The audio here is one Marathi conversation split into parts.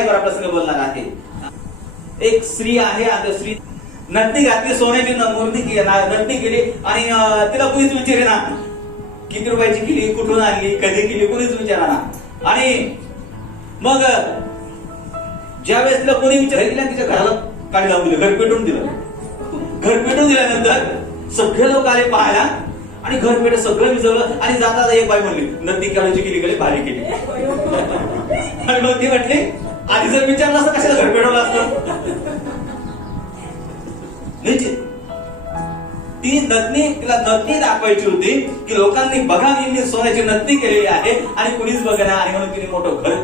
एक बार आपल्या संग बोलणार आहे. एक स्त्री आहे, आता स्त्री नटणी घातली, सोन्याची मूर्ती नटणी केली आणि तिला कुणीच विचारे ना किती रुपयाची केली, कुठून आणली, कधी केली, कुणीच विचारा ना. आणि मग ज्यावेळेस तिला कोणी विचारलं तिच्या घराला काढी लावून दिलं, घर पेटून दिलं. घर पेटून दिल्यानंतर सगळे लोक आले पाहायला आणि घर पेट सगळं विजवलं आणि जाता एक बाई म्हणली नदी काढायची केली गेली, भारी केली. आणि मग ती म्हटली आधी जर विचारलं असतं कशाला घर पेटवलं असतं. ती तिला नथनी दाखवायची होती की लोकांनी बघा मी सोन्याची नथनी केलेली आहे आणि कुणीच बघणार आणि म्हणून तिने मोठं घर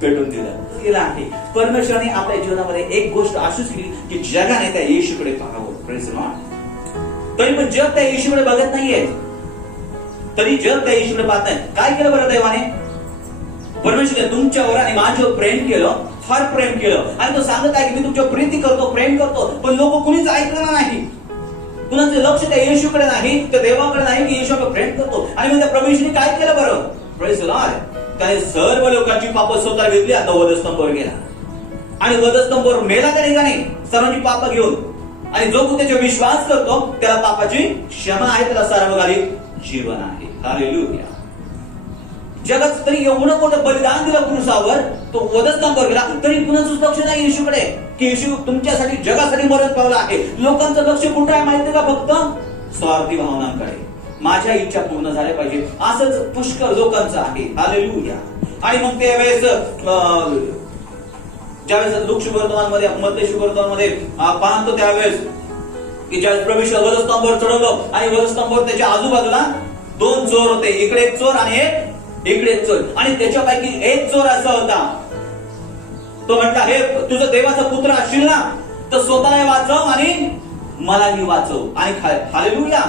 पेटून दिलं आहे. परमेश्वराने आपल्या जीवनामध्ये एक गोष्ट अशीच केली की जगाने त्या येशूकडे पाहावं. Praise the Lord. तरी पण जग त्या येशूकडे बघत नाहीये, तरी जग त्या येशूकडे पाहत नाही. काय केलं बरं देवाने? परमेश्वराने तुमच्यावर आणि माझ्यावर प्रेम केलं, फार प्रेम केलं आणि तो सांगत आहे की मी तुमच्यावर प्रीती करतो, प्रेम करतो. पण लोक कुणीच ऐकलं नाही. कुणाचं लक्ष त्या येशूकडे नाही, त्या देवाकडे नाही की येशू आपण प्रेम करतो. आणि मग त्या परमेश्वराने काय केलं बरं? Praise the Lord. त्याने सर्व लोकांची पाप स्वतः घेतली, आता वधस्तंभावर गेला आणि वधस्तंभावर मेला त्या ठिकाणी सर्वांची पाप घेऊन. आणि जो त्याच्यावर विश्वास करतो त्याला पापाची क्षमा आहे, त्याला सार्वकालिक जीवन आहे. हालेलुया. जगात तरी एवढं मोठं बलिदान दिलं पुरुषावर, तो वधस्तंभावर गेला तरी कुणाचंच लक्ष नाही येशूकडे की येशू तुमच्यासाठी जगासाठी मरण पावला आहे. लोकांचं लक्ष कुठं आहे माहिती का? फक्त स्वार्थी भावनांकडे, माझ्या इच्छा पूर्ण झाल्या पाहिजे असंच पुष्कळ लोकांचं आहे. हालेलुया. आणि मग त्यावेळेस ज्यावेळेस लूक शुभवर्तमानमध्ये मत्ती शुभवर्तमानमध्ये पाहतो त्यावेळेस की ज्यावेळेस प्रभू वधस्तंभावर चढवलं आणि वधस्तंभावर त्याच्या आजूबाजूला दोन चोर होते, इकडे एक चोर आणि इकडे एक चोर. आणि त्याच्यापैकी एक चोर असा होता, तो म्हटला हे तुझं देवाचा पुत्र असशील ना तर स्वतःला वाचव आणि मलाही वाचव. आणि हालेलुया.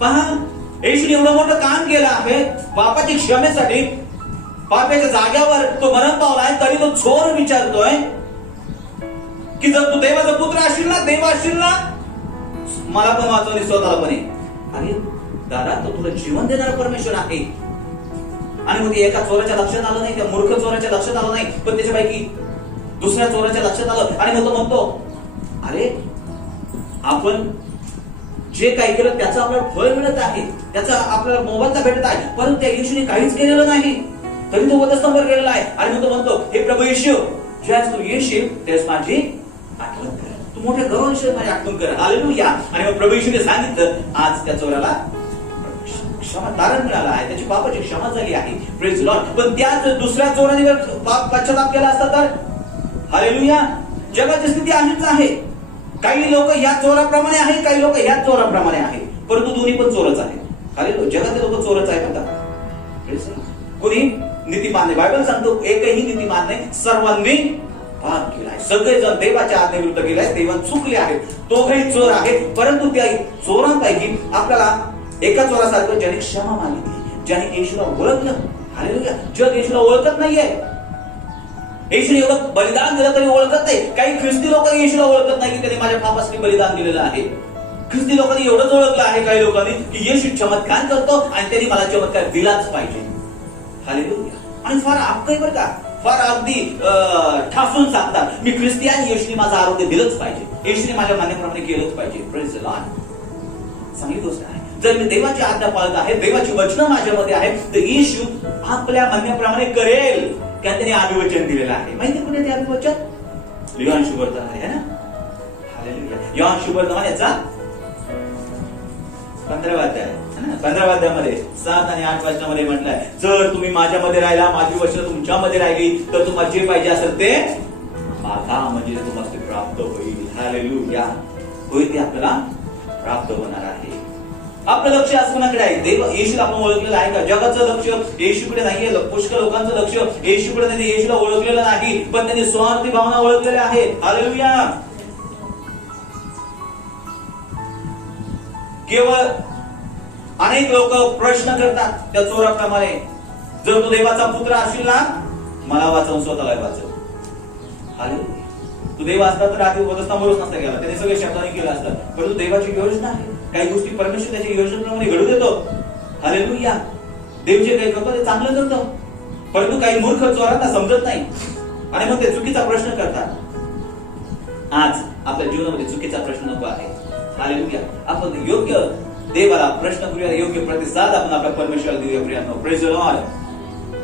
पहा येशूने एवढं मोठं काम केलं आहे पापाच्या क्षमेसाठी. पापाच्या जाग्यावर तो मरण पावलाय तरी तो चोर विचारतोय की जर तू देवाचा पुत्र असशील ना, देव असशील ना, मला पण वाचव आणि स्वतःला पण. अरे दादा, तो तुला जीवन देणारा परमेश्वर आहे. आणि मग एका चोराच्या लक्षात आलं नाही, त्या मूर्ख चोराच्या लक्षात आलं नाही, पण त्याच्यापैकी दुसऱ्या चोराच्या लक्षात आलं. आणि मग तो म्हणतो अरे आपण जे काही केलं त्याचं आपल्याला फळ मिळत आहे, त्याचा आपल्याला मोबदला भेटत आहे, परंतु त्या येशूने काहीच केलेलं नाही तरी तो वधस्तंभावर गेलेला आहे. आणि मग तो म्हणतो हे प्रभू येशू, ज्यावेळेस तू येशील त्यावेळेस माझी आठवण कर, तू मोठ्या गौरवाने माझी आठवण कर. हालेलुया. आणि मग प्रभू येशूने सांगितलं आज त्या चोराला क्षमा तारण मिळाला आहे, त्याची पापाची क्षमा झाली आहे. Praise Lord. पण त्याच दुसऱ्या चोराने पश्चाताप केला असता तर? हालेलुया. जगाची स्थिती अशीच आहे. काही लोक ह्या चोराप्रमाणे आहे, काही लोक ह्या चोराप्रमाणे आहे, परंतु दोन्ही पण चोरच आहेत. हालेलुया. जगातले लोक चोरच आहेत म्हणतात. कोणी नीतिमान नाही. बायबल सांगतो एकही नीतिमान नाही, सर्वांनी पाप केलाय. सगळेजण देवाच्या आज्ञेविरुद्ध गेलाय, देवान चुकले आहेत. दोघेही चोर आहेत, परंतु त्या चोरांपैकी आपल्याला एका चोरासारखं ज्याने क्षमा मागितली, ज्याने येशूला ओळखलं. हालेलुया. जग येशूला ओळखत नाहीये. येशूने एवढं बलिदान दिलं तरी ओळखत नाही. काही ख्रिस्ती लोक येशूला ओळखत नाही की त्यांनी माझ्या पापासाठी बलिदान दिलेलं आहे. ख्रिस्ती लोकांनी एवढंच ओळखलं आहे काही लोकांनी की येशू चमत्कार करतो आणि त्यांनी मला चमत्कार दिलाच पाहिजे. हालेलुया. आणि फार आपकही बरं का, फार अगदी ठासून सांगतात मी ख्रिस्ती आहे, येशूने माझं आरोग्य दिलंच पाहिजे, येशूने माझ्या मान्याप्रमाणे केलंच पाहिजे. Praise the Lord. चांगली गोष्ट आहे. जर मी देवाची आज्ञा पाळत आहे, देवाची वचनं माझ्यामध्ये आहे, तर येशू आपल्या म्हणण्याप्रमाणे करेल. त्याने अभिवचन दिलेलं आहे. माहिती कुठे ते अभिवचन? योहान शुभवर्तमान आहे ना. हालेलुया. योहान शुभवर्तमान याचा 15वा अध्याय, 15व्या अध्यायामध्ये 7 आणि 8 वचनामध्ये म्हटलंय जर तुम्ही माझ्यामध्ये राहिला, माझी वचनं तुमच्यामध्ये राहिली तर तुम्हाला जे पाहिजे असेल ते मागा, म्हणजे तुम्हाला ते प्राप्त होईल. हालेलुया. होईल ते आपल्याला प्राप्त होणार आहे. आपलं लक्ष आज कोणाकडे आहे? देव येशूला आपण ओळखलेलं आहे का? जगाचं लक्ष येशूकडे नाहीये. पुष्कळ लोकांचं लक्ष येशूकडे नाही, येशूला ओळखलेलं नाही, पण त्यांनी स्वार्थी भावना ओळखलेल्या आहेत. हालेलुया. केवळ अनेक लोक प्रश्न करतात त्या चोराप्रमाणे जर तू देवाचा पुत्र असशील ना, मला वाचवून स्वतःला वाचव. हालेलुया. तू देव असता तर आधी वधस्तंभावरच नसता गेला, त्याने सगळे शब्दाने केलं असतं. परंतु देवाची योजना आहे, काही गोष्टी परमेश्वर त्याच्या योजनेप्रमाणे घडू देतो. हालेलुया. देव जे काही करतो ते चांगलं करतो, परंतु काही मूर्ख चोरांना समजत नाही. आणि मग ते चुकीचा प्रश्न करतात. आज आपल्या जीवनामध्ये चुकीचा प्रश्न नको आहे. हालेलुया. आपण योग्य देवाला प्रश्न करूया, योग्य प्रतिसाद आपण आपल्या परमेश्वराला देऊया प्रियांनो. Praise the Lord.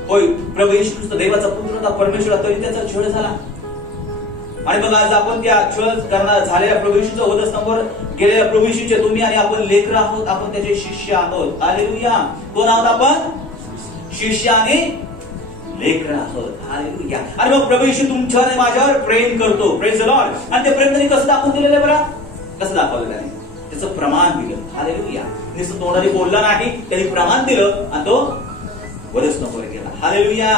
होय, प्रभू येशू ख्रिस्त देवाचा पुत्र होता, परमेश्वरा तरी त्याचा छळ झाला. आणि मग आज आपण त्या छळ करणार झालेल्या प्रभू येशूच्या वधस्तंभावर गेलेल्या प्रभू येशूचे तुम्ही आणि आपण लेकर आहोत, आपण त्याचे शिष्य आहोत. हालेलुया. कोण आहोत आपण? शिष्य आणि लेकर आहोत. हालेलुया. आणि मग प्रभू येशू तुमच्यावर आणि माझ्यावर प्रेम करतो. Praise the Lord. आणि ते प्रेम त्यांनी कसं दाखवून दिलेलं आहे बरं? कसं दाखवलेलं आहे? त्याचं प्रमाण दिलं. हालेलुया. नुसतं तोंडाने बोलला नाही, त्यांनी प्रमाण दिलं आणि तो वधस्तंभावर गेला. हालेलुया.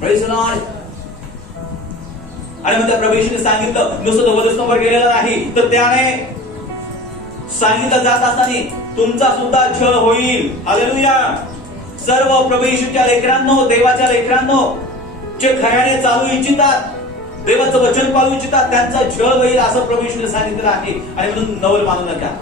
Praise the Lord. आणि मग त्या प्रभू येशूने सांगितलं, नुसतं तो वधस्तंभावर गेलेला नाही, तर त्याने सांगितलं जात असताना तुमचा सुद्धा छळ होईल. हालेलुया. सर्व प्रभू येशूच्या लेकरांनो, देवाच्या लेकरांनो, जे खऱ्याने चालू इच्छितात, देवाचं वचन पाळू इच्छितात, त्यांचा छळ होईल असं प्रभू येशूने सांगितलं आहे. आणि म्हणून नवल मानू नका.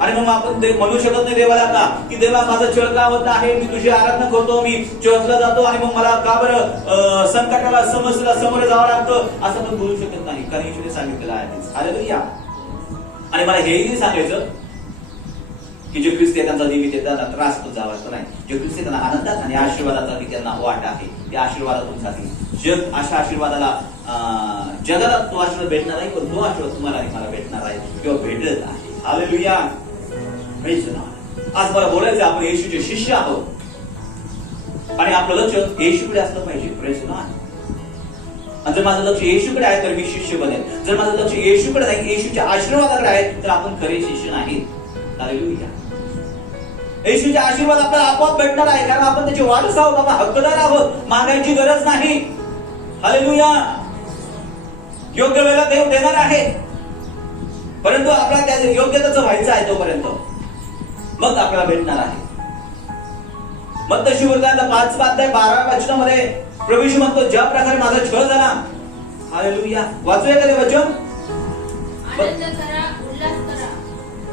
आणि मग आपण म्हणू शकत नाही देवाला का की देवा माझा छळ का होत आहे, मी तुझी आराधना करतो, मी चर्चला जातो आणि मग मला का बरं संकटाला समस्येला समोर जावं लागतं, असं पण बोलू शकत नाही. कारण येशूने सांगितलेलं आहे. हालेलुया. आणि मला हेही सांगायचं की जे ख्रिस्ती त्यांचा निमित्त त्यांना त्रास तो जावायचा नाही. जे ख्रिस्ती त्यांना आनंदात आणि आशीर्वादाचा त्यांना वाट आहे, त्या आशीर्वादातून जातील. जग अशा आशीर्वादाला जगाला तो आशीर्वाद भेटणार नाही, पण तो आशीर्वाद तुम्हाला आणि मला भेटणार आहे किंवा भेटत आहे. हालेलुया. आज मला बोलायचं आपण येशूचे शिष्य आहोत आणि आपलं लक्ष येशूकडे असलं पाहिजे. Praise Lord. जर माझं लक्ष येशूकडे आहे तर मी शिष्य बनेल. जर माझं लक्ष येशूकडे नाही, येशूच्या आशीर्वादाकडे आहे, तर आपण खरे शिष्य नाहीत. हालेलुया. येशूचे आशीर्वाद आपल्याला आपोआप भेटणार आहे, कारण आपण त्याचे वारस आहोत, आपण हक्कदार आहोत, मागायची गरज नाही. हालेलुया. योग्य वेळेला देव देणार आहे, परंतु आपल्याला त्या योग्यतेचं व्हायचं आहे तोपर्यंत मग आपल्याला भेटणार आहे. मत्ती सुविचार 5 अध्याय 12 वचनामध्ये प्रभू येशू म्हणतो, ज्या प्रकारे माझा छळ झाला. हालेलुया. वाचूया का ते वचन? आनंद करा, उल्हास करा,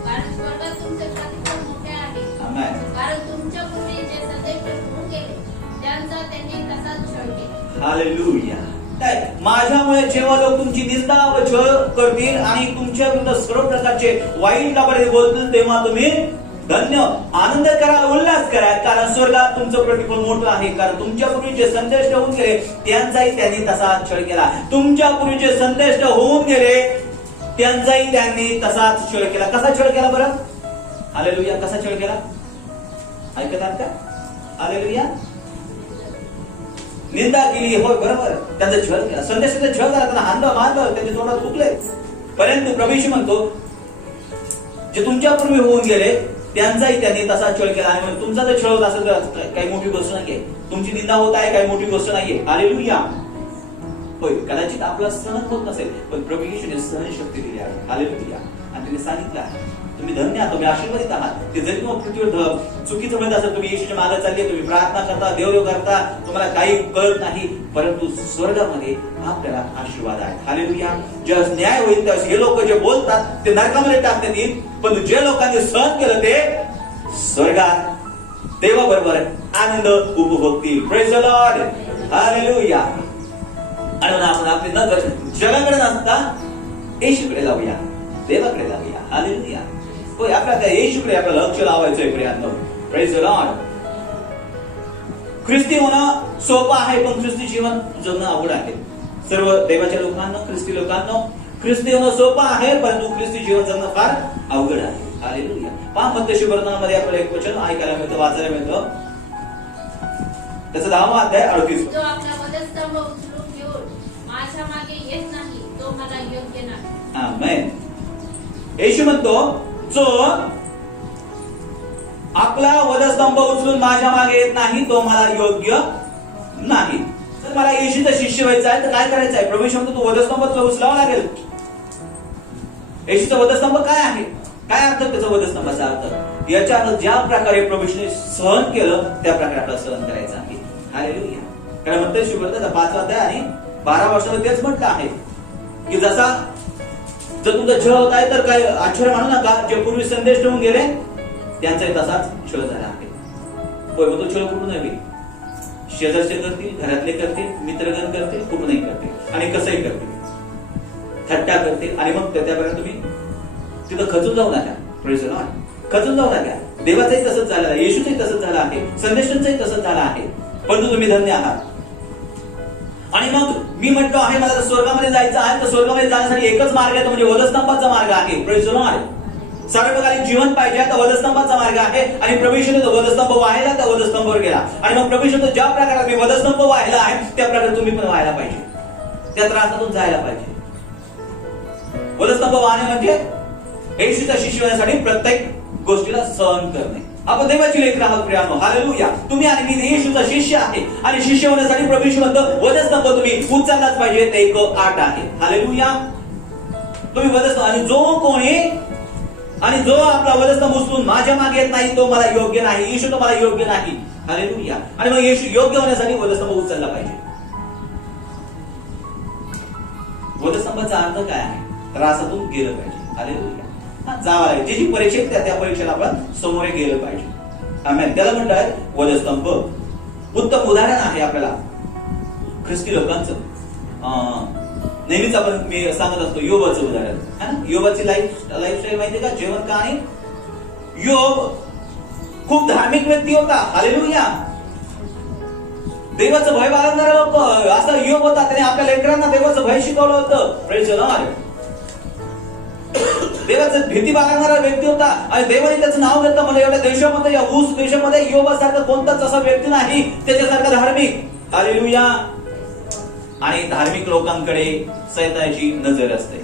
कारण स्वर्गात तुमचे प्रतिफळ मोठे आहे. आमेन. कारण तुमच्या पूर्वी जे सदैव होऊन गेले त्यांचा त्यांनी तसाच छळ केला. हालेलुया. माझ्यामुळे जेव्हा लोक तुमची निंदा व छळ करतील आणि तुमच्या विरुद्ध सर्व प्रकारचे वाईट कापडे बोलतील, तेव्हा तुम्ही धन्य आनंद करा, उल्हास करा, कारण स्वर्गात तुमचं प्रतिफळ मोठं आहे. कारण तुमच्या पूर्वी जे संदेश होऊन गेले त्यांचाही त्यांनी तसाच छळ केला. तुमच्या पूर्वी जे संदेश होऊन गेले त्यांचाही त्यांनी तसाच छळ केला. कसा छळ केला बरं? हालेलुया. कसा छळ केला? ऐकतात का? हालेलुया. निंदा केली, होय बरोबर, त्यांचा छळ केला, संदेशाचा छळ झाला, त्यांना हाणलं मारलं, त्यांच्या तोंडात थुकले. परंतु प्रभू येशू म्हणतो, जे तुमच्या पूर्वी होऊन गेले त्यांचाही त्यांनी तसा छळ केला. आणि तुमचा जर छळ होत असेल तर काही मोठी गोष्ट नाहीये, तुमची निंदा होत आहे काही मोठी गोष्ट नाहीये. हालेलुया. होय, कदाचित आपला सहन होत नसेल, पण प्रभू येशूने सहनशक्ती दिली आहे. हालेलुया. आणि त्यांनी सांगितलं आहे तुम्ही धन्य आहात, तुम्ही आशीर्वादित आहात. ते जरी तुम्हाला पृथ्वीवर चुकीचं म्हणत असेल, तुम्ही येशूच्या मागे चालले, तुम्ही प्रार्थना करता, देव करता, तुम्हाला काही कळत नाही, परंतु स्वर्गामध्ये आपल्याला आशीर्वाद आहे. हालेलुया. जेव्हा न्याय होईल त्यावेळेस हे लोक जे बोलतात ते नरकामध्ये टाकण्यात येईल, पण जे लोकांनी सहन केलं ते स्वर्गात देवाबरोबर आनंद उपभोगतील. Praise the lord. हालेलुया. आणि आपण आपली नजर जगाकडे नसता येशूकडे लावूया, देवाकडे लावूया. हालेलुया. होय, आपल्या त्या येशूकडे आपल्याला लक्ष लावायचंय प्रियांनो. Praise the lord. ख्रिस्ती होणं सोपं आहे, पण ख्रिस्ती जीवन जगणं अवघड आहे. सर्व देवाच्या लोकांना, ख्रिस्ती लोकांना ख्रिस्ती होणं सोपं आहे, परंतु ख्रिस्ती जीवन जगणं फार अवघड आहे. हालेलुया. पहा मत्ती सुविचारामध्ये आपल्याला एक वचन ऐकायला मिळतं, वाचायला मिळतं. त्याचा 10वा अध्याय 38. जो आपला वधस्तंभ उचलून घेऊन माझ्या मागे येत नाही तो मला योग्य नाही. आमेन. येशू म्हणतो, जो आपला वधस्तंभ उचलून माझ्या मागे येत नाही तो मला योग्य नाही. जर मला येशूचा शिष्य व्हायचा आहे तर काय करायचं आहे? प्रभू येशू म्हणतो, तो वधस्तंभ तुला उचलावा लागेल. येशूचा वधस्तंभ काय आहे? काय अर्थ त्याचा वधस्तंभाचा अर्थ? याच्या अर्थ ज्या प्रकारे प्रभू येशूने सहन केलं त्या प्रकारे आपल्याला सहन करायचं आहे. हालेलुया. कारण मत्ती सुविचार 5 अध्याय आणि 12 वर्षामध्ये तेच म्हटलं आहे की जसा जर तुमचा छळ होत आहे तर काय आश्चर्य मानू नका, जे पूर्वी संदेश ठेवून गेले त्यांचाही तसाच छळ झाला आहे. होय, मग तो छळ कुठून नव्हे, शेजारचे करतील, घरातले करतील, मित्रगण करतील, कुठूनही करतील. आणि कसंही करतील, थट्टा करतील आणि मग त्याप्रकारे तुम्ही तिथं खचून जाऊ नका. Praise the Lord. खचून जाऊ नका. देवाचंही तसंच झालं आहे, येशूचंही तसंच झालं आहे, संदेशांचंही तसंच झालं आहे. परंतु तुम्ही धन्य आहात. आणि मग मी म्हटलो आहे मला स्वर्गामध्ये जायचं आहे, तर स्वर्गामध्ये जाण्यासाठी एकच मार्ग आहे, तो म्हणजे वधस्तंभाचा मार्ग आहे. Praise the lord. सर्वकालीन जीवन पाहिजे तर वधस्तंभाचा मार्ग आहे. आणि प्रभू येशूने तो वधस्तंभ वाहिला, त्या वधस्तंभावर गेला. आणि मग प्रभू येशूने ज्या प्रकारे मी वधस्तंभ वाहिला आहे त्या प्रकारे तुम्ही पण व्हायला पाहिजे, त्या त्रासातून जायला पाहिजे. वधस्तंभ वाहणे म्हणजे येशूचा शिष्य होण्यासाठी प्रत्येक गोष्टीला सहन करणे. आपण देवाची लेकरं आहोत प्रियानो. हालेलुया. तुम्ही आणि मी येशूचा शिष्य आहे आणि शिष्य होण्यासाठी प्रभू येशू म्हणतो वधस्तंभ तुम्ही उचललाच पाहिजे. ते 1:8 आहे. हालेलुया. तुम्ही वधस्तंभ आणि जो आपला वधस्तंभ उचलून माझ्या मागे येत नाही तो मला योग्य नाही. येशू तो मला योग्य नाही. हालेलुया. आणि मग येशू योग्य होण्यासाठी वधस्तंभ उचलला पाहिजे. वधस्तंभाचा अर्थ काय आहे? त्रासातून गेलं पाहिजे. हालेलुया. जावं लागेल. जी परीक्षा त्या परीक्षेला आपण समोर गेलं पाहिजे. आमेन. त्याला म्हणतात वधस्तंभ. उत्तम उदाहरण आहे आपल्याला ख्रिस्ती लोकांचं. नेहमीच आपण मी सांगत असतो योबाचं उदाहरण है ना. योबाची लाईफस्टाईल माहिती का? जेवण का आणि योब खूप धार्मिक व्यक्ती होता. हालेलुया. देवाचं भय बाळगणारा लोक असा योब होता. त्याने आपल्या लेकरांना देवाचं भय शिकवलं होतं. Praise the Lord. देवाचं भीती बाळगणारा व्यक्ती होता आणि देवाने त्याचं नाव घेतलं. मला एवढ्या देशामध्ये, या ऊस देशामध्ये योबासारखा कोणताच असा व्यक्ती नाही त्याच्यासारखा धार्मिक. हालेलुया. आणि धार्मिक लोकांकडे सैतानाची नजर असते.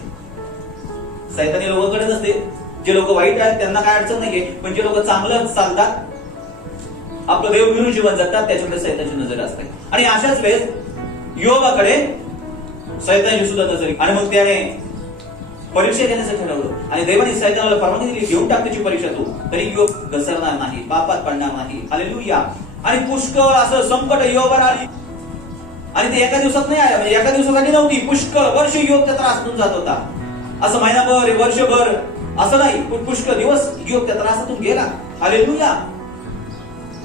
सैतानी लोकांकडे नसते. जे लोक वाईट आहेत त्यांना काय अडचण नाहीये, पण जे लोक चांगलं चालतात, आपलं देव विरून जीवन जगतात, त्याच्याकडे सैतानाची नजर असते. आणि अशाच वेळेस योबाकडे सैतानाची सुद्धा नजर. आणि मग त्याने परीक्षा घेण्याचं ठरवलं आणि देवाने सैतानाला परवानगी दिली, घेऊन टाक त्याची परीक्षा तू, तरी योग घसरणार नाही, पापात पडणार नाही. हालेलुया. आणि पुष्कळ असं संकट योबावर आली आणि ते एका दिवसात नाही आलं, म्हणजे एका दिवसासाठी नव्हती. पुष्कळ वर्ष योग त्या त्रासातून जात होता. असं महिनाभर, वर्षभर असं नाही, पण पुष्कळ दिवस योग त्या त्रासातून गेला. हालेलुया.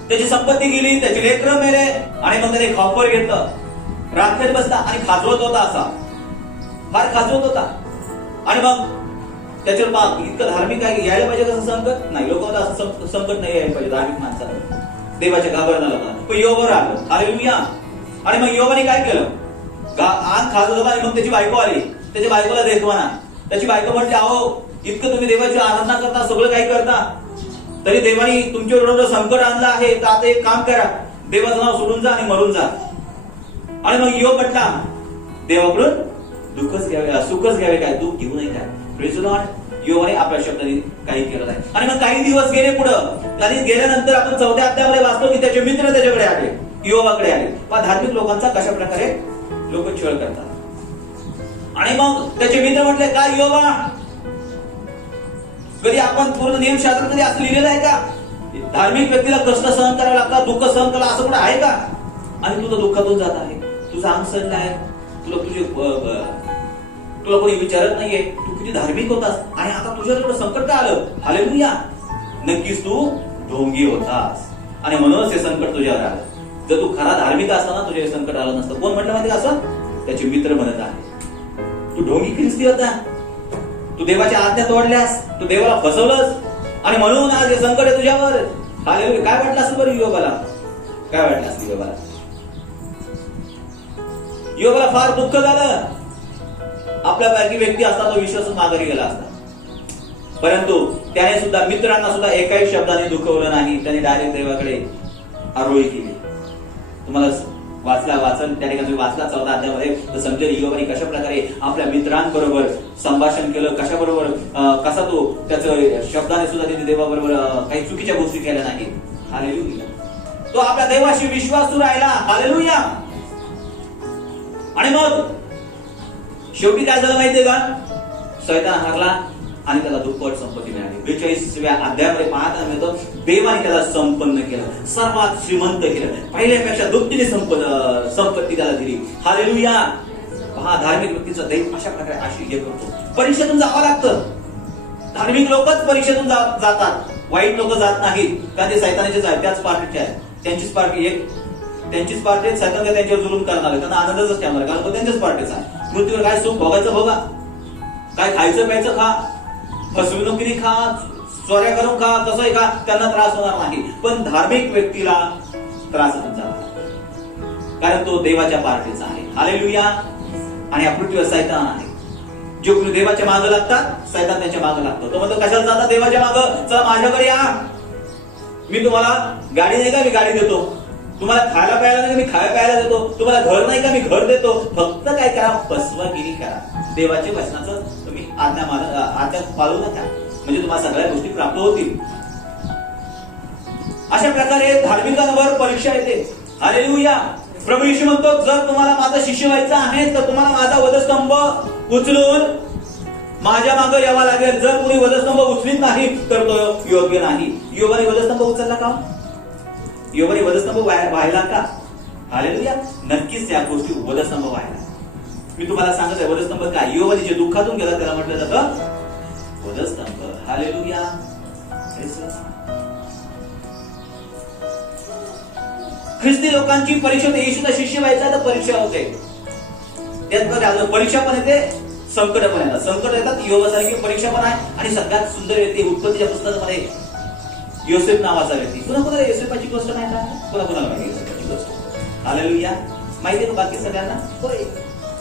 त्याची संपत्ती गेली, त्याची लेकरं मेले आणि मग त्याने खापर घेतलं, रात्रीत बसला आणि खाजवत होता. असा फार खाजवत होता. आणि मग त्याच्यावर पाप इतकं धार्मिक आहे, यायला पाहिजे कसं संकट नाही. लोकांना असं संकट नाही यायला पाहिजे धार्मिक माणसाला, देवाच्या घाबरणाला. पण योबावर आलं. हालेलुया. आणि मग योबाने काय केलं? आग खाजवत होता आणि मग त्याची बायको आली. त्याच्या बायकोला देखवाना. त्याची बायको म्हटली, अहो इतकं तुम्ही देवाची आराधना करता, सगळं काही करता, तरी देवाने तुमच्यावर संकट आणलं आहे, तर आता एक काम करा, देवाचं नाव सोडून जा आणि मरून जा. आणि मग योब म्हटला देवाकडून दुःखच घ्यावे, सुखच घ्यावे, काय दुःख घेऊ नये काय. Praise the Lord. योबाने आपल्या शब्दाने काही केलं नाही. आणि मग काही दिवस गेले पुढं आणि गेल्यानंतर आपण 4थ्या अध्यायामध्ये वाचतो की त्याचे मित्र त्याच्याकडे आले, योबाकडे आले. पण धार्मिक लोकांचा कशा प्रकारे लोक छळ करतात. आणि मग त्याचे मित्र म्हटले, काय योबा, कधी आपण पूर्ण नियमशास्त्रामध्ये असं लिहिलेलं आहे का? धार्मिक व्यक्तीला कष्ट सहन करावं लागतात, दुःख सहन करावं असं कुठं आहे का? आणि तू तर दुःखातून जात आहे, तुझा अंग सडला आहे, तुला कोणी विचारत नाहीये, तू किती धार्मिक होतास आणि आता तुझ्यावर एवढं संकट काय आलं? हालेलुया. नक्कीच तू ढोंगी होतास आणि म्हणूनच हे संकट तुझ्यावर आलं. जर तू खरा धार्मिक असताना तुझे हे संकट आलं नसतं. कोण म्हटलं माहिती का असं? त्याचे मित्र म्हणत आहे, तू ढोंगी ख्रिस्ती होता, तू देवाच्या आज्ञा तोडल्यास, तू देवाला फसवलंस आणि म्हणून आज हे संकट आहे तुझ्यावर. हालेलुया. काय वाटलं असं बरं योबाला? काय वाटलं असतं योबाला? योबाला फार दुःख झालं. आपल्यापैकी व्यक्ती असता तो विश्वास माघारी गेला असता. परंतु त्याने सुद्धा मित्रांना सुद्धा एकाही शब्दाने दुखवलं नाही. त्याने डायरेक्ट देवाकडे आरोळी केली. तुम्हाला वाचन त्या ठिकाणी वाचला 14 अध्यायामध्ये तर समजेल योबाने कशा प्रकारे आपल्या मित्रांबरोबर संभाषण केलं, कसा तो त्याचं शब्दाने सुद्धा त्यांनी देवाबरोबर काही चुकीच्या गोष्टी केल्या नाही. हालेलुया. तो आपल्या देवाशी विश्वासू राहिला. हालेलुया. आणि मग शेवटी काय झालं माहितीये का? सैतान हरला आणि त्याला दुप्पट संपत्ती मिळाली. 42व्या अध्यायामध्ये पाहताना मिळतो देवाने त्याला संपन्न केलं, सर्वात श्रीमंत केलं, पहिल्यापेक्षा दुप्पटीने संपत्ती त्याला दिली. हालेलुया. हा धार्मिक व्यक्तीचा दैव अशा प्रकारे हे करतो. परीक्षेतून जावं लागतं. धार्मिक लोकच परीक्षेतून जातात, वाईट लोक जात नाहीत, कारण ते सैतानाचेच आहेत, त्याच पार्टीचे आहेत. त्यांचीच पार्टी एक त्यांचीच पार्टी आहे, सैतान त्यांच्यावर जुलूम करणार आहे, त्यांना आनंदच ठेवणार आहे, कारण तो त्यांच्याच पार्टीचा आहे. मृत्यूवर काय सुख भोगायचं भोगा, काय खायचं प्यायचं खा, फसवणुकीने खा, चोऱ्या करून खा, कसंही खा, त्यांना त्रास होणार नाही. पण धार्मिक व्यक्तीला त्रास होत जाणार, कारण तो देवाच्या पार्टीचा आहे. हालेलुया. आणि या पृथ्वीवर सैतान आहे. जे कोणी देवाच्या मागे लागतात, सैतान त्यांच्या मागे लागतो. तो म्हणतो कशाला जाता देवाच्या मागे, चला माझ्याकडे या, मी तुम्हाला गाडी नाही का, मी गाडी देतो. तुम्हाला खायला प्यायला नाही, मी खायला प्यायला देतो. तुम्हाला घर नाही का, मी घर देतो. फक्त काय करा, फसवागिरी करा. देवाच्या वचनाचं तुम्ही आज्ञा पाळू नका, म्हणजे तुम्हाला सगळ्या गोष्टी प्राप्त होतील. अशा प्रकारे धार्मिकांवर परीक्षा येते. हालेलुया. प्रभू येशू म्हणतो, जर तुम्हाला माझा शिष्य व्हायचं आहे तर तुम्हाला माझा वधस्तंभ उचलून माझ्या मागे यावा लागेल. जर कोणी वधस्तंभ उचलीत नाही तर तो योग्य नाही. योगाने वधस्तंभ उचलला का? योगाने वधस्तंभ व्हायला का? हालेलुया. नक्कीच त्या गोष्टी वधस्तंभ व्हायला. मी तुम्हाला सांगत आहे वधस्तंभ काय. योगाने जे दुःखातून गेला त्याला म्हटलं जातं वधस्तंभ. हालेलुया. ख्रिस्ती लोकांची परीक्षा होते. येशूचा शिष्य व्हायचा तर परीक्षा होते. त्यात परीक्षा पण येते, संकट पण येतात. संकट येतात, योगासारखी परीक्षा पण आहे. आणि सगळ्यात सुंदर येते उत्पत्तीच्या पुस्तकामध्ये योसेफ नावाचा व्यक्ती. कुणाला योसेफाची गोष्ट नाही का? कुणाला माहिती योसेफाची गोष्ट? हालेलुया. माहिती आहे बाकी सगळ्यांना? होय.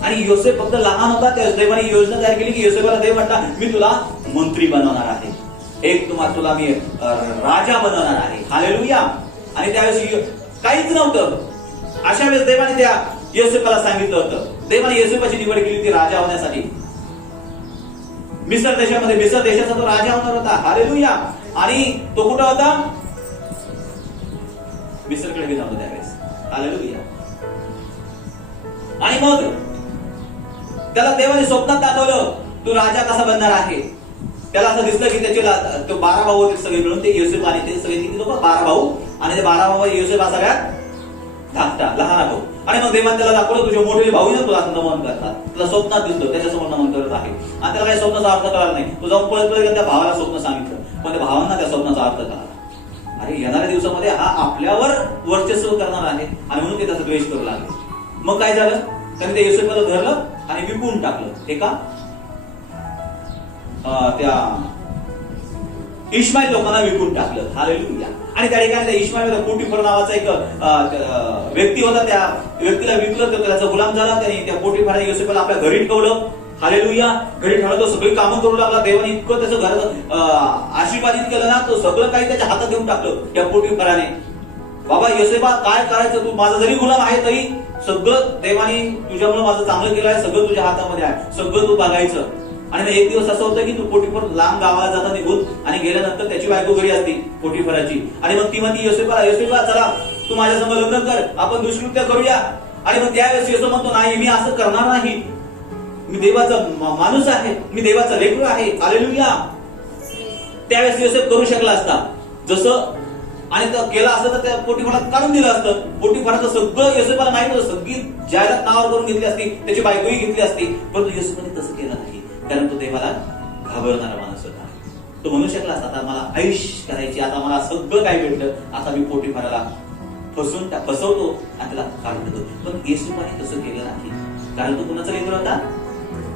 आणि योसेफ फक्त लहान होता, त्या देवाने योजना तयार केली की योसेफाला देव म्हणता, मी तुला मंत्री बनवणार आहे, एक तुला मी राजा बनवणार आहे. हालेलुया. आणि त्यावेळेस काहीच नव्हतं. अशा वेळेस देवाने त्या योसेफाला सांगितलं होतं. देवाने योसेफाची निवड केली होती राजा होण्यासाठी. मिस्र देशामध्ये, मिस्र देशाचा तो राजा होणार होता. हालेलुया. आणि तो कुठं होता? मिस्रकडे गेला होता त्यावेळेस. हालेलुया. आणि मग त्याला देवाने स्वप्नात दाखवलं तू राजा कसा बनणार आहे. त्याला असं दिसलं की त्याचे 12 भाऊ होते सगळे मिळून, ते योसेफ आणि ते सगळे किती लोक, 12 भाऊ. आणि ते 12 भाऊ योसेफ हा सगळ्यात धाकटा लहान भाऊ. आणि मग देवाने त्याला दाखवलं तुझे मोठे भाऊ ना तुला नमन करतात, तुला स्वप्नात दिसतो त्याच्यासमोर नमन करत आहे. आणि त्याला काही स्वप्नाचा अर्थ कळला नाही. तो जाऊन पळत त्या भावाला स्वप्न सांगितलं, पण त्या भावांना त्या स्वप्नाचा अर्थ कळला. अरे येणाऱ्या दिवसामध्ये हा आपल्यावर वर्चस्व करणार आहे, आणि म्हणून ते त्याचा द्वेष करू लागले. मग काय झालं, त्यांनी त्या योसेफाला धरलं आणि विकून टाकलं. एका त्या इश्माईल लोकांना विकून टाकलं. हालेलुया. आणि त्या ठिकाणी त्या इश्माईल पोटीफर नावाचा एक व्यक्ती होता. त्या व्यक्तीला विकलं तर त्याचा गुलाम झाला. त्याने त्या पोटीफराने योसेफाला आपल्या घरी ठेवलं. हालेलुया. घरी ठेवलं, तो सगळी कामं करू लागला. देवाने इतकं त्याचं घर आशीर्वादित केलं ना, तो सगळं काही त्याच्या हातात देऊन टाकलं त्या पोटीफराने. बाबा योसेफा काय करायचं, तू माझा जरी गुलाम आहे तरी सगळं देवाने तुझ्यामुळे माझं चांगलं केलं आहे, सगळं तुझ्या हातामध्ये आहे, सगळं तू बघायचं. आणि एक दिवस असं होतं की तू पोटीफर लांब गावाला जाता निघून, आणि गेल्यानंतर त्याची बायको घरी असती पोटीफराची. आणि मग ती म्हणती योसेफा चला तू माझ्या संग लग्न कर, आपण दुष्कृत्य करूया. आणि मग त्यावेळेस योसेफ म्हणतो नाही, मी असं करणार नाही, मी देवाचा माणूस आहे, मी देवाचा लेकरू आहे. हालेलुया. त्यावेळेस योसेफ करू शकला असता जसं, आणि केला असतं तर त्या पोटीफरात काढून दिलं असतं. पोटीफराचं सगळं योसेफाला माहित होतं, सगळी जायदाद नावावर करून घेतली असती, त्याची बायकोही घेतली असती. परंतु योसेफाने तसं केलं नाही, कारण तो देवाला घाबरणारा माणूस होता. तो म्हणू शकला असता आता मला ऐश करायची, आता मला सगळं काय भेटलं, आता मी पोटीफराला फसवतो आणि त्याला काढून देतो. पण येशूने तसं केलं नाही, कारण तो कुणाचा लेकर होता?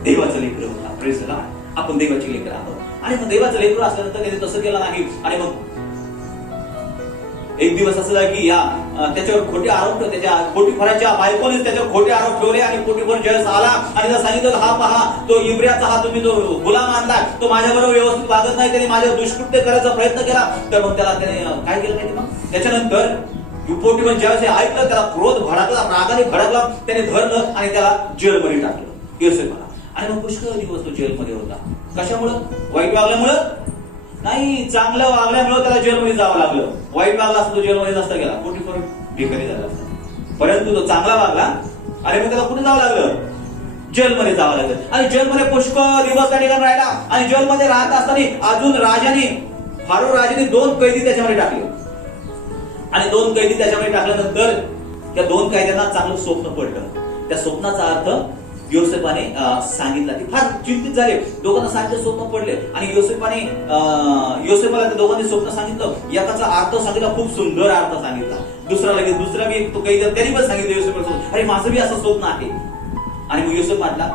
देवाचा लेकर होता. Praise the Lord. आपण देवाची लेकर आहोत. आणि मग देवाचं लेकर असल्यानंतर त्याने तसं केलं नाही. आणि मग एक दिवस असं झालं की त्याच्यावर खोटे आरोप, त्याच्या पोटीफराच्या बायकोने त्याच्यावर खोटे आरोप ठेवले. आणि पोटीफर ज्यावेळेस आला आणि त्याला सांगितलं हा पहा, तो इब्रियाचा हा तुम्ही जो गुलाम आणला तो माझ्याबरोबर व्यवस्थित वागत नाही, त्याने माझ्यावर दुष्कृत्य करायचा प्रयत्न केला. तर मग त्याला त्याने काय केलं माहिती मग? त्याच्यानंतर पोटीफर ज्यावेळेस ऐकलं त्याला क्रोध भडकला, रागाने भडकला. त्याने धरलं आणि त्याला जेलमध्ये टाकलं योसेफाला. आणि मग पुष्कळ दिवस तो जेलमध्ये होता. कशामुळं? वाईट वागल्यामुळं नाही, चांगलं वागल्यामुळे त्याला जेलमध्ये जावं लागलं. वाईट वागला असता तो जेलमध्ये नसता गेला, पोटीफर भिकारी झाला असता. परंतु तो चांगला वागला आणि मग त्याला कुठे जावं लागलं? जेलमध्ये जावं लागलं. आणि जेलमध्ये पुष्कळ दिवस त्या ठिकाणी राहिला. आणि जेलमध्ये राहत असताना अजून फारो राजाने 2 कैदी त्याच्यामध्ये टाकले. आणि 2 कैदी त्याच्यामध्ये टाकल्यानंतर त्या 2 कैद्यांना चांगलं स्वप्न पडलं. त्या स्वप्नाचा अर्थ योसेफाने सांगितला. ती फार चिंतित झाले. दोघांना सारखे स्वप्न पडले. आणि योसेफाला त्या दोघांनी स्वप्न सांगितलं. एकाचा अर्थ सांगितला, खूप सुंदर अर्थ सांगितला. दुसरा लगेच दुसरा बी तो काही त्यांनी पण सांगितलं योसेफला, अरे माझं बी असं स्वप्न आहे. आणि मग योसेफ म्हटला,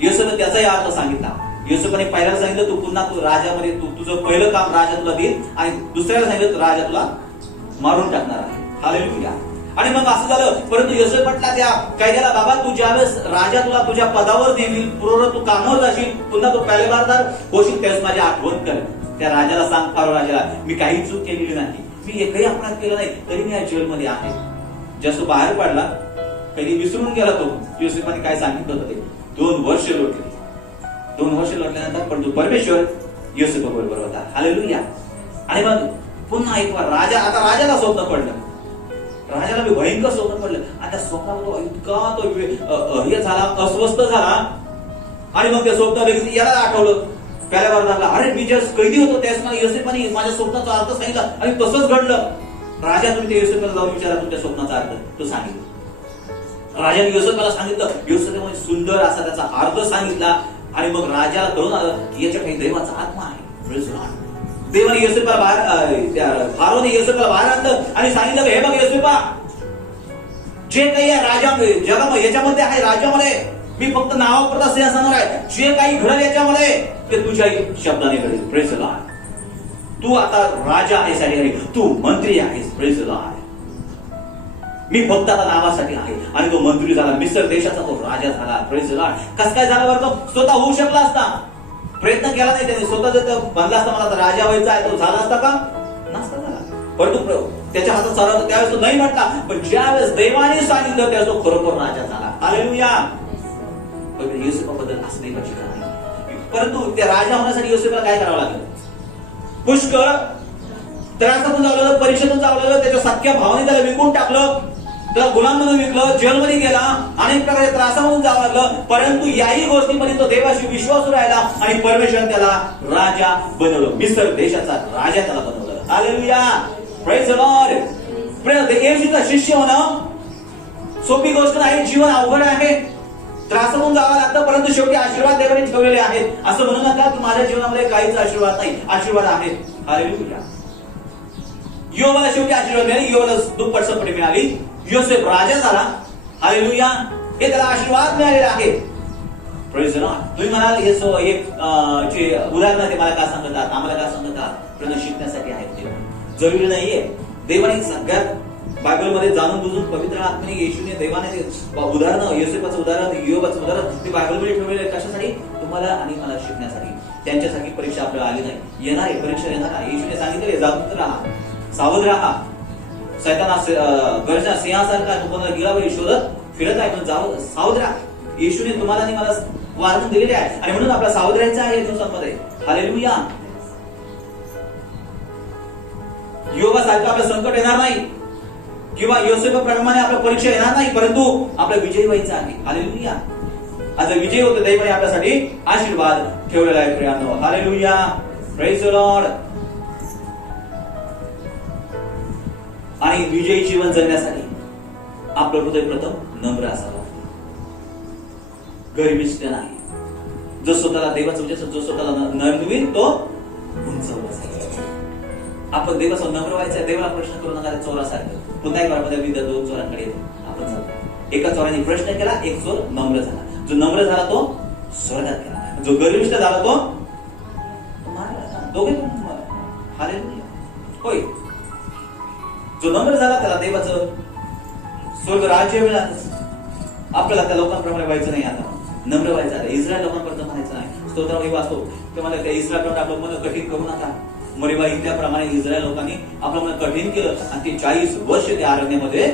योसेफने त्याचाही अर्थ सांगितला. योसेफने पहिल्याला सांगितलं तू पुन्हा तू राजामध्ये तुझं पहिलं काम राजा तुला देईल, आणि दुसऱ्याला सांगितलं राजा तुला मारून टाकणार आहे. हालेलुया. आणि मग असं झालं. परंतु योसेफ म्हटला त्या कैद्याला, बाबा तू ज्यावेळेस राजा तुला तुझ्या पदावर नेईल, पूर्ण तू कामावर जाशील, पुन्हा तू पहिलेबारदार होशील, त्यावेळेस माझी आठवण कर. त्या राजाला सांग, फारो राजाला, मी काही चूक केलेली नाही, मी एकही अपराध केला नाही, तरी मी या जेलमध्ये आहे. जसं बाहेर पडला कधी विसरून गेला तो योसेफाने काय सांगितलं होतं ते. 2 वर्ष लोटले. 2 वर्ष लोटल्यानंतर परंतु परमेश्वर योसेफ बरोबर होता. हालेलुया. आणि मग पुन्हा एक वार आता राजाला स्वप्न पडलं. राजाला मी भयंकर स्वप्न पडलं. आता स्वप्नात तो इतका तो हे झाला, अस्वस्थ झाला. आणि मग ते स्वप्न लगेच याला आठवलं. पहिल्या वारदारला, अरे मी ज्यावेळेस कैदी होतो त्यावेळेस मला योसेफाने माझ्या स्वप्नाचा अर्थ सांगितला, आणि तसंच घडलं. राजा तुम्ही ते योसेफला जाऊन विचारा तुमच्या स्वप्नाचा अर्थ. तो सांगितलं. राजाने योसेफला सांगितलं. योसेफने सुंदर असा त्याचा अर्थ सांगितला. आणि मग राजाला कळून आलं की याच्या काही देवाचा आत्मा आहे. देवाने योसेफला बाहेर, फारोने योसेफला बाहेर आणलं आणि सांगितलं, हे बघ योसेफा, जे काही राजा जगामध्ये याच्यामध्ये आहे, राज्यामध्ये मी फक्त नावापुरता सिंहासनावर आहे, जे काही घडेल याच्यामध्ये ते तुझ्या शब्दाने घडेल. Praise the Lord. तू आता राजा आहेस आणि तू मंत्री आहेस. Praise the Lord. मी फक्त आता नावासाठी आहे. आणि तो मंत्री झाला, मिस्र देशाचा तो राजा झाला. Praise the Lord. कसं काय झालं बरं? तो स्वतः होऊ शकला असता, प्रयत्न केला नाही त्याने. स्वतः जर बनला असता, मला राजा व्हायचा आहे, तो झाला असता का? नसता झाला. परंतु त्याच्या हातात चालला होता त्यावेळेस तो नाही म्हटला, पण ज्यावेळेस देवाने सांगितलं त्यावेळेस तो खरोखर राजा झाला. हालेलुया. योसेफाबद्दल असं नाही पाहिजे नाही. परंतु त्या राजा होण्यासाठी योसेफला काय करावं लागलं? पुष्कळ त्रासातून जावं लागलं, परीक्षेतून जावं लागलं. त्याच्या सख्या भावाने त्याला विकून टाकलं, त्याला गुलाम म्हणून विकलं, जेलमध्ये गेला, अनेक प्रकारे त्रासामधून जावं लागलं. परंतु याही गोष्टीमध्ये तो देवाशी विश्वासू राहिला आणि परमेश्वर त्याला राजा बनवलं. मिस्र देशाचा राजा त्याला बनवलं. हालेलुया. Praise the Lord. येशूचा शिष्य होणं सोपी गोष्ट नाही. जीवन अवघड आहे, त्रासातून जावं लागतं, परंतु शेवटी आशीर्वाद देवाने ठेवलेले आहेत. असं म्हणू नका की माझ्या जीवनामध्ये काहीच आशीर्वाद नाही. आशीर्वाद आहेत. हालेलुया. योबाला शेवटी आशीर्वाद मिळाले. योबाला दुप्पट संपत्ती मिळाली. योसेफ राजा झाला. हालेलुया. हे त्याला आशीर्वाद मिळालेले आहे. Praise the Lord. तुम्ही म्हणाल हे जे उदाहरण ते मला काय सांगतात, आम्हाला काय सांगतात? प्रश्न शिकण्यासाठी आहेत. ते जरुरी नाहीये. देवाने सगळ्यात बायबलमध्ये जाणून बुजून पवित्र आत्म्याने येशूने देवाने उदाहरण, योसेफाचं उदाहरण, योबाचं उदाहरण ते बायबलमध्ये ठेवलेले कशासाठी? तुम्हाला आणि मला शिकण्यासाठी. त्यांच्यासाठी परीक्षा आपल्याला आली नाही. येणार आहे, परीक्षा येणार आहे. येशूने सांगितले जागृत राहा, सावध राहा. सैताना गरजा सिंहासारखा तुम्हाला गिळावरी शोधत फिरत आहे, पण सावध राहा. येशूने तुम्हाला आणि मला वार्निंग दिलेली आहे, आणि म्हणून आपल्याला सावध राहायचं आहे या दिवसांमध्ये. हालेलुया. योगासारखं आपलं संकट येणार नाही, किंवा योसेफप्रमाणे आपल्या परीक्षा येणार नाही, परंतु आपला विजय व्हायचा आहे. हालेलुया. आता विजय होतो देवाने आपल्यासाठी आशीर्वाद ठेवलेला आहे प्रियांनो. हालेलुया. Praise the Lord. आणि विजयी जीवन जगण्यासाठी आपलं हृदय प्रथम नम्र असावं. गरिष्ठ नाही. जो स्वतःला देवाचं जो स्वतःला नरनवीन तो उंचवला. आपण देवाचं नम्र व्हायचं. देवाला प्रश्न करू नका चोरासारखं. पुन्हा एक वारमध्ये 2 चोरांकडे आपण जातो. एका चोराने प्रश्न केला, एक चोर नम्र झाला. जो नम्र झाला तो स्वर्गात गेला, जो गरिष्ठ झाला तो दोघे. हालेलुया. होय. जो नम्र झाला त्याला देवाचं स्वर्ग राज्य मिळालं. आपल्याला त्या लोकांप्रमाणे व्हायचं नाही. आता नम्र व्हायचं आहे. इस्रायल लोकांपर्यंत म्हणायचं नाही. स्तोत्रामध्ये वाचतो ते मला त्या इस्रायलप्रमाणे आपलं मन कठीण करू नका. मरिबा त्याप्रमाणे इस्रायल लोकांनी आपलं मन कठीण केलं आणि ते 40 वर्ष त्या अरण्यामध्ये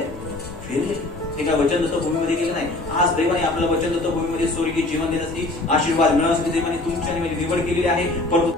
फिरले. ते काय वचनदत्त भूमीमध्ये गेले नाही. आज देवाने आपल्याला वचनदत्त भूमीमध्ये स्वर्गीय जीवन देण्यासाठी, आशीर्वाद मिळवण्यासाठी देवाने तुमची आणि माझी निवड केलेली आहे. परंतु